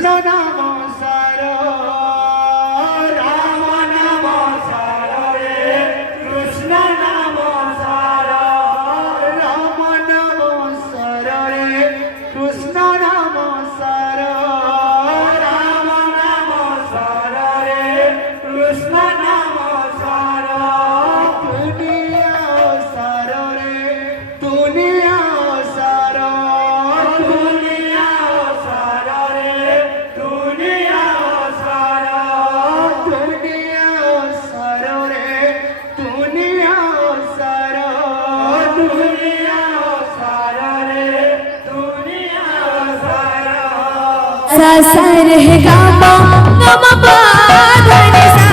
কৃষ্ণ নাম সার রাম নাম সার রে কৃষ্ণ নাম সার রাম নাম সার রে কৃষ্ণ নাম সার রাম নাম সার রে কৃষ্ণ নাম সার দুনিয়া সার রে দুনিয়া সার দুনিয়া সার রে দুনিয়া সার দুনিয়া সার রে দুনিয়া সার দুনিয়া সার রে দুনিয়া সার सा सा रे गा मा ग म प ध नि सा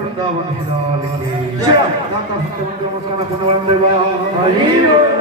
वृंदावन की लाल की जय। दाता सत्य मंदिर मस्ताना पुण्यवान देवा।